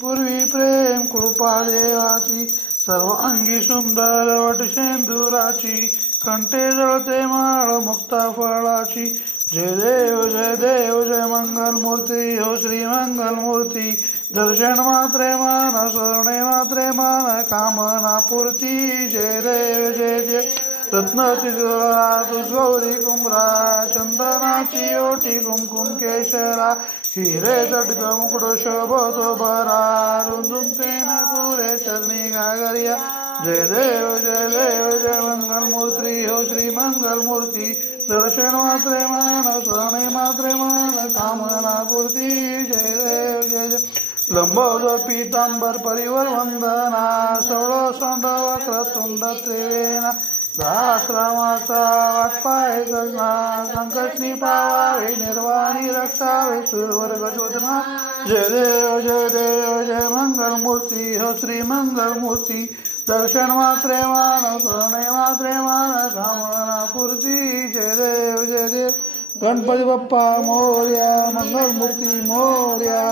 पूर्वी प्रेम कृपा देवाची सर्व अंगी सुंदर वटशेंदुराची कंठे जळते माळ मुक्ता फळाची जय देव जय मंगल मूर्ती हो श्री मंगल मूर्ती दर्शन मात्रे मान शरणे मात्रे मान कामना पूर्ती जय देव जय रत्नाची तुझ गौरी कुंभरा चंदनाची ओटी कुमकुम केशरा हिरे जटक मुकुट शोभतो बरा रुंदून तेन पुरे चरणी गागरिया जय देव जय मंगल मूर्ती हो श्री मंगल मूर्ती दर्शन मात्रे मान शरणे मात्रे मान कामना पूर्ती जय देव जय लंबोदर पीतांबर परिवर वंदना सोळो सोंड वक्रतुंड त्रिवेणा दाश्रमाचा वाटपाय गजना संकटनी पावावे निर्वाणी रक्षावे सुरवर्ग शोधना जय देव जय मंगल मूर्ती हो श्री मंगल मूर्ती दर्शन मात्रे मान शरणे मात्रे मान कामना पूर्ती जय देव गणपती बाप्पा मोरया मंगल मूर्ती मोरया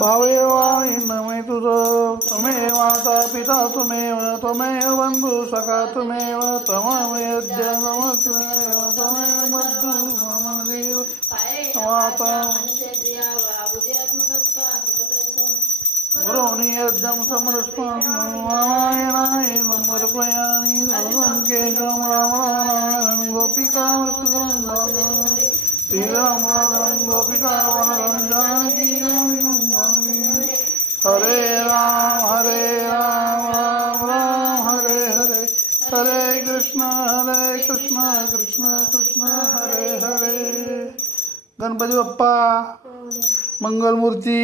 भावे वाणी नमे तुझं त्वमेव माता पिता त्वमेव बंधू सखा त्वमेव तमयद्य नमस्तेव तमेव मधु मम देव माता वरोणी यज्ञं समर्पयामि समर्पयामि सर्वं केशवं राम गोपिका श्रीराम गोपिका वनरं जानकी हरे राम राम राम हरे हरे हरे कृष्ण कृष्ण कृष्ण हरे हरे गणपती बाप्पा मंगलमूर्ती